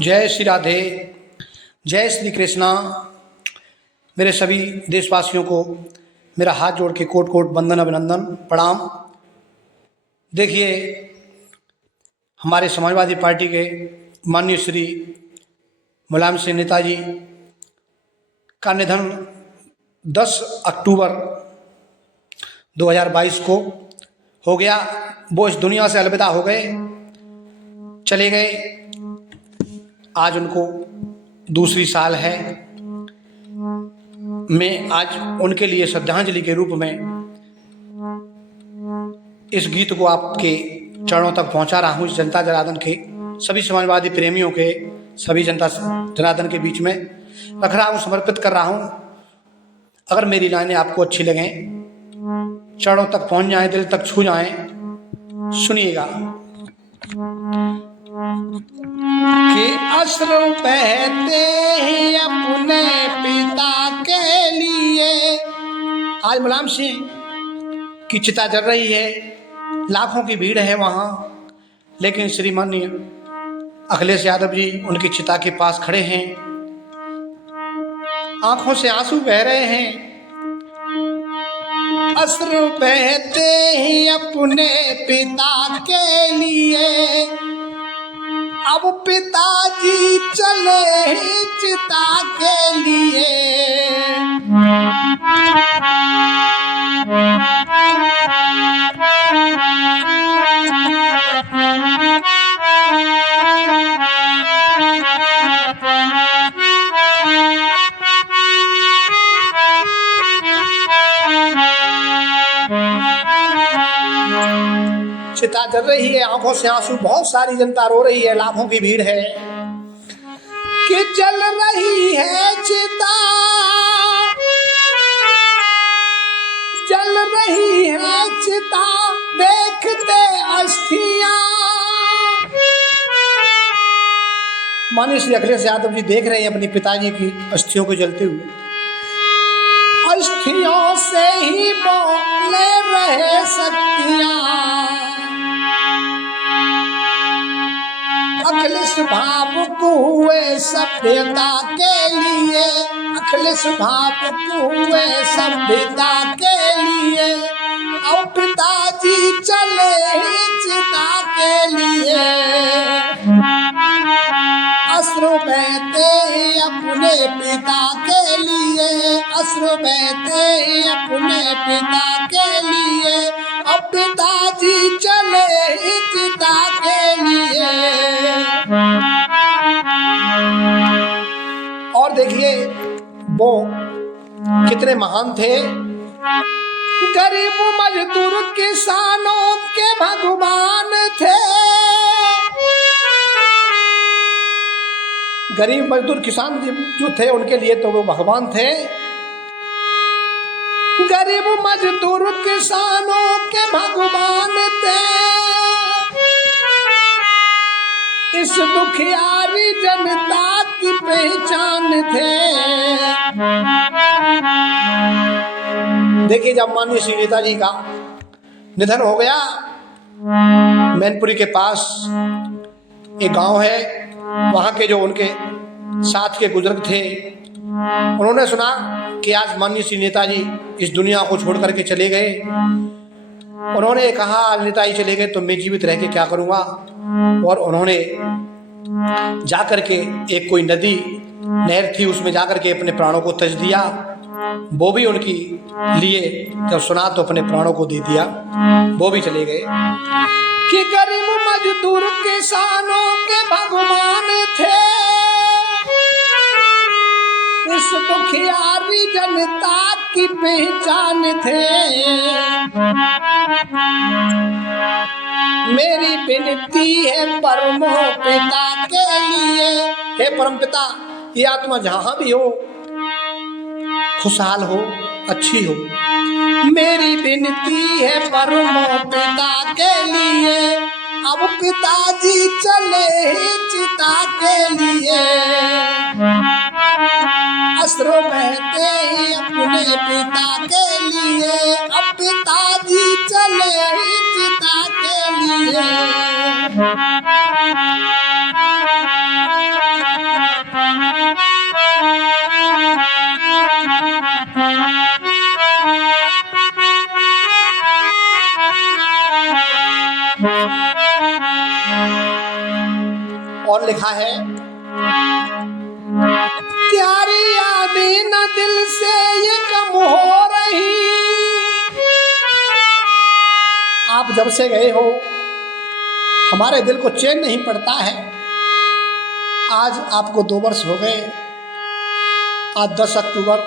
जय श्री राधे, जय श्री कृष्णा। मेरे सभी देशवासियों को मेरा हाथ जोड़ के कोट कोट वंदन, अभिनंदन, प्रणाम। देखिए, हमारे समाजवादी पार्टी के माननीय श्री मुलायम सिंह नेताजी का निधन 10 अक्टूबर 2022 को हो गया। वो इस दुनिया से अलविदा हो गए, चले गए। आज उनको दूसरी साल है। मैं आज उनके लिए श्रद्धांजलि के रूप में इस गीत को आपके चरणों तक पहुंचा रहा हूं। इस जनता जनार्दन के सभी समाजवादी प्रेमियों के, सभी जनता जनार्दन के बीच में रख रहा हूं, समर्पित कर रहा हूं। अगर मेरी लाइनें आपको अच्छी लगें, चरणों तक पहुंच जाएं, दिल तक छू जाएं, सुनिएगा। कि अश्रु बहते हैं अपने पिता के लिए। आज मुलायम सिंह की चिता जल रही है, लाखों की भीड़ है वहां, लेकिन श्रीमाननीय अखिलेश यादव जी उनकी चिता के पास खड़े हैं, आंखों से आंसू बह रहे हैं। अश्रु बहते हैं अपने पिता के लिए, अब पिताजी चले हैं चिता के लिए। चिता जल रही है, आंखों से आंसू, बहुत सारी जनता रो रही है, लाखों की भीड़ है। कि जल रही है चिता, जल रही है चिता, देखते अस्थियां। माननीय श्री अखिलेश यादव जी देख रहे हैं अपने पिताजी की अस्थियों को जलते हुए। अस्थियों से ही बोले रहे शक्तियां, अखिलेश भावुक हुए सभ्यता के लिए, अखिलेश भावुक हुए सभ्यता के लिए। अब पिताजी चले चिता के लिए, अश्रु बहते अपने पिता के लिए, अश्रु बहते अपने पिता के लिए। अब पिताजी चले चिता के लिए। और देखिए वो कितने महान थे। गरीब मजदूर किसानों के भगवान थे, गरीब मजदूर किसान जो थे उनके लिए तो वो भगवान थे। गरीब मजदूर किसानों के भगवान थे, इस दुखियारी जनता की पहचान थे। देखिए, जब माननीय श्री नेताजी का निधन हो गया, मैनपुरी के पास एक गांव है, वहां के जो उनके साथ के बुजुर्ग थे, उन्होंने सुना कि आज माननीय श्री नेताजी इस दुनिया को छोड़ करके चले गए। उन्होंने कहा, नेताजी चले गए तो मैं जीवित रह के क्या करूंगा। और उन्होंने जाकर के एक कोई नदी नहर थी, उसमें जाकर के अपने प्राणों को तज दिया। वो भी उनकी लिए जब सुना तो अपने प्राणों को दे दिया, वो भी चले गए। कि गरीब मजदूर किसानों के भगवान थे, इस दुखियारी जनता की पहचान थे। मेरी विनती है परमो पिता के लिए, हे परम पिता, ये आत्मा जहां भी हो खुशहाल हो, अच्छी हो। मेरी विनती है परमो पिता के लिए, अब पिताजी चले चिता के लिए। अश्रु बहते अपने पिता के लिए, अब पिताजी चले चिता के लिए। और लिखा है, प्यारी यादें न दिल से ये कम हो रही। आप जब से गए हो हमारे दिल को चैन नहीं पड़ता है। आज आपको 2 वर्ष हो गए। आज 10 अक्टूबर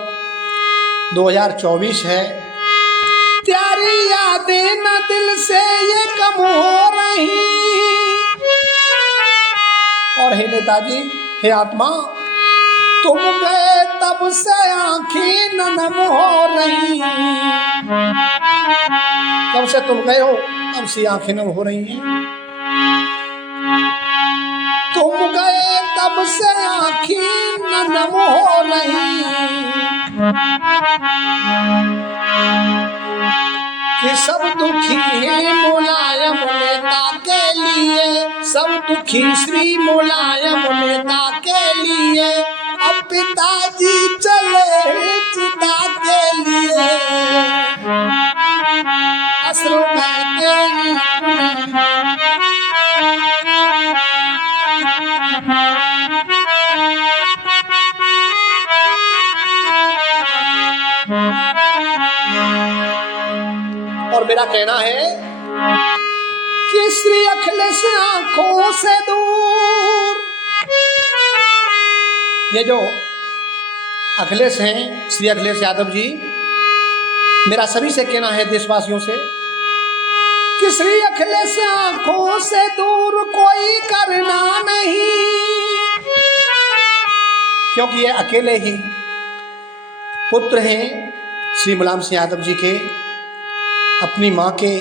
2024 है। प्यारी यादें न दिल से ये कम हो रही। और हे नेताजी, हे आत्मा, तुम गए तब से आंखें नम हो रही। जब से तुम गए हो तब से आंखें नम हो रही हैं। तुम गए तब से आंखें नम हो रही। कि सब दुखी है मुलायम नेता के लिए, सब दुखी श्री मुलायम नेता के लिए। अब पिताजी चले चिता के लिए। अश्रु बहते और मेरा कहना है कि श्री अखिलेश आंखों से दूर। ये जो अखिलेश हैं, श्री अखिलेश यादव जी, मेरा सभी से कहना है, देशवासियों से, कि श्री अखिलेश आंखों से दूर कोई करना नहीं। क्योंकि ये अकेले ही पुत्र हैं श्री मुलायम सिंह यादव जी के। अपनी माँ के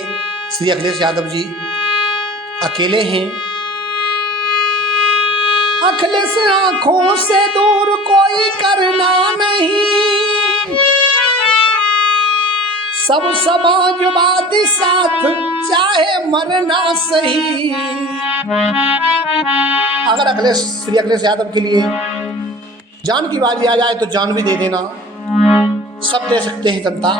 श्री अखिलेश यादव जी अकेले हैं। अखिलेश आंखों से दूर कोई करना नहीं। सब समाजवादी साथ चाहे मरना सही। अगर श्री अखिलेश यादव के लिए जान की बाजी आ जाए तो जान भी दे देना। सब दे सकते हैं जनता।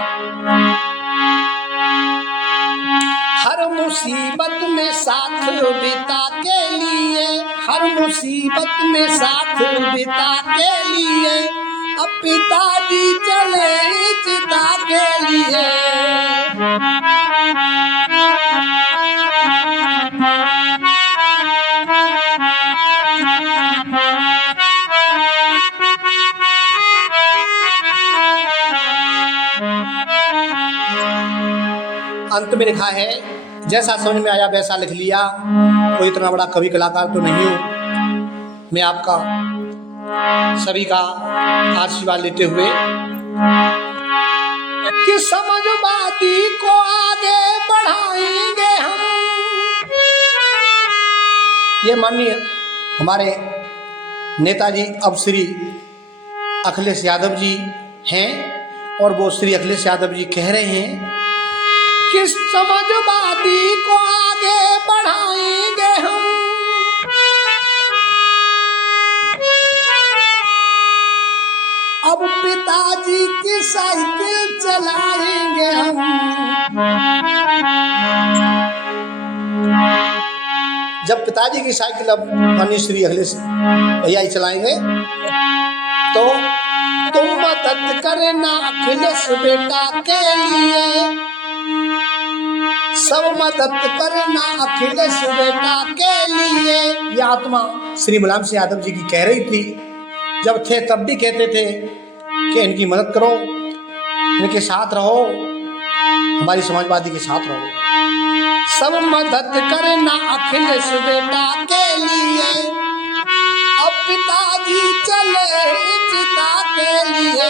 हर मुसीबत में साथ बिता के लिए, हर मुसीबत में साथ बिता के लिए। अब पिताजी चले चिता के लिए। अंत में लिखा है, जैसा समझ में आया वैसा लिख लिया। कोई इतना बड़ा कवि कलाकार तो नहीं हूँ मैं। आपका सभी का आशीर्वाद लेते हुए कि समाजवादी को आगे बढ़ाएंगे हम। ये माननीय हमारे नेताजी अब श्री अखिलेश यादव जी हैं और वो श्री अखिलेश यादव जी कह रहे हैं कि समाजवादी को आगे बढ़ाएंगे हम। अब पिताजी की साइकिल चलाएंगे हम। जब पिताजी की साइकिल अब माननीय श्री अखिलेश भैया ही चलाएंगे तो तुम मदद करना अखिलेश बेटा के लिए। सब मदद करना अखिलेश बेटा के लिए। यह आत्मा श्री मुलायम सिंह यादव जी की कह रही थी। जब थे तब भी कहते थे कि इनकी मदद करो, इनके साथ रहो, हमारी समाजवादी के साथ रहो। सब मदद करना अखिलेश बेटा के लिए। अब पिताजी चले चिता के लिए।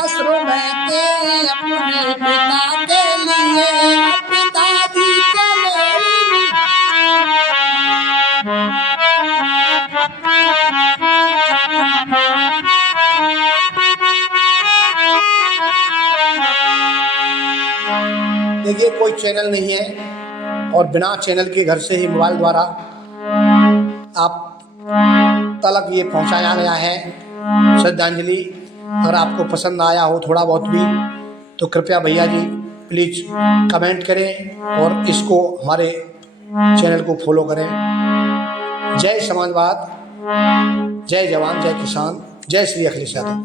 अश्रु बहते अपने पिता के लिए। पिताजी चले। देखिए, कोई चैनल नहीं है और बिना चैनल के घर से ही मोबाइल द्वारा आप तक ये पहुंचाया गया है श्रद्धांजलि। अगर आपको पसंद आया हो थोड़ा बहुत भी तो कृपया भैया जी प्लीज़ कमेंट करें और इसको हमारे चैनल को फॉलो करें। जय समाजवाद, जय जवान, जय किसान, जय श्री अखिलेश यादव।